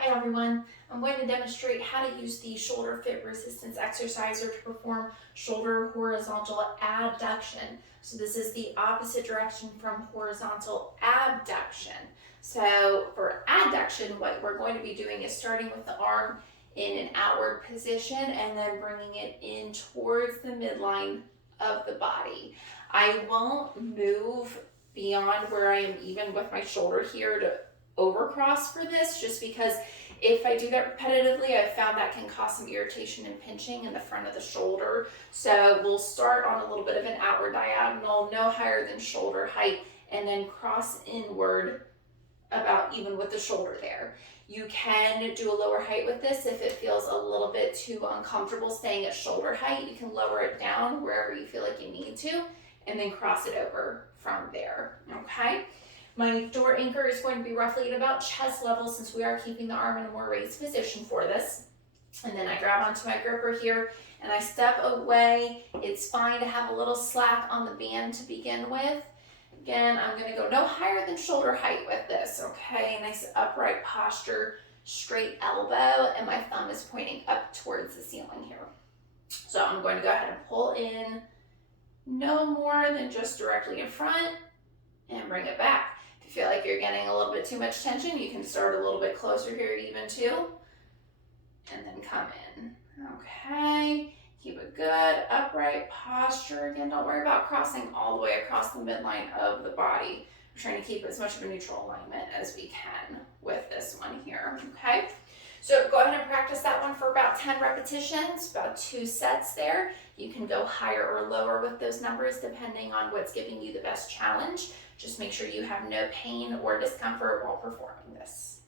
Hi everyone, I'm going to demonstrate how to use the ShoulderFit resistance exerciser to perform shoulder horizontal adduction. So this is the opposite direction from horizontal abduction. So for adduction, what we're going to be doing is starting with the arm in an outward position and then bringing it in towards the midline of the body. I won't move beyond where I am even with my shoulder here to overcross for this, just because if I do that repetitively, I've found that can cause some irritation and pinching in the front of the shoulder. So we'll start on a little bit of an outward diagonal, no higher than shoulder height, and then cross inward about even with the shoulder there. You can do a lower height with this if it feels a little bit too uncomfortable staying at shoulder height. You can lower it down wherever you feel like you need to, and then cross it over from there, okay? My door anchor is going to be roughly at about chest level since we are keeping the arm in a more raised position for this. And then I grab onto my gripper here and I step away. It's fine to have a little slack on the band to begin with. Again, I'm going to go no higher than shoulder height with this, okay? Nice upright posture, straight elbow, and my thumb is pointing up towards the ceiling here. So I'm going to go ahead and pull in no more than just directly in front and bring it back. If you feel like you're getting a little bit too much tension, you can start a little bit closer here even too, and then come in. Okay, keep a good upright posture. Again, don't worry about crossing all the way across the midline of the body. We're trying to keep as much of a neutral alignment as we can with this one here, okay? So go ahead and practice that one for about 10 repetitions, about 2 sets there. You can go higher or lower with those numbers depending on what's giving you the best challenge. Just make sure you have no pain or discomfort while performing this.